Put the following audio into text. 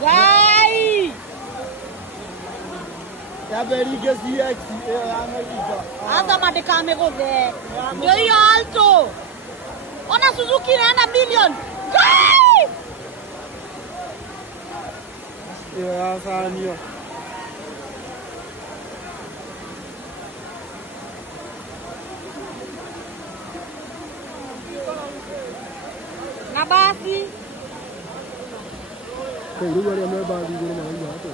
Gai! Ya beri ke CX America. Hata madekame kode. Yo alto. Ona Suzuki na million. Gai! Ya sanio. Na basi. Kairu bari amebadi guru mahali hapo.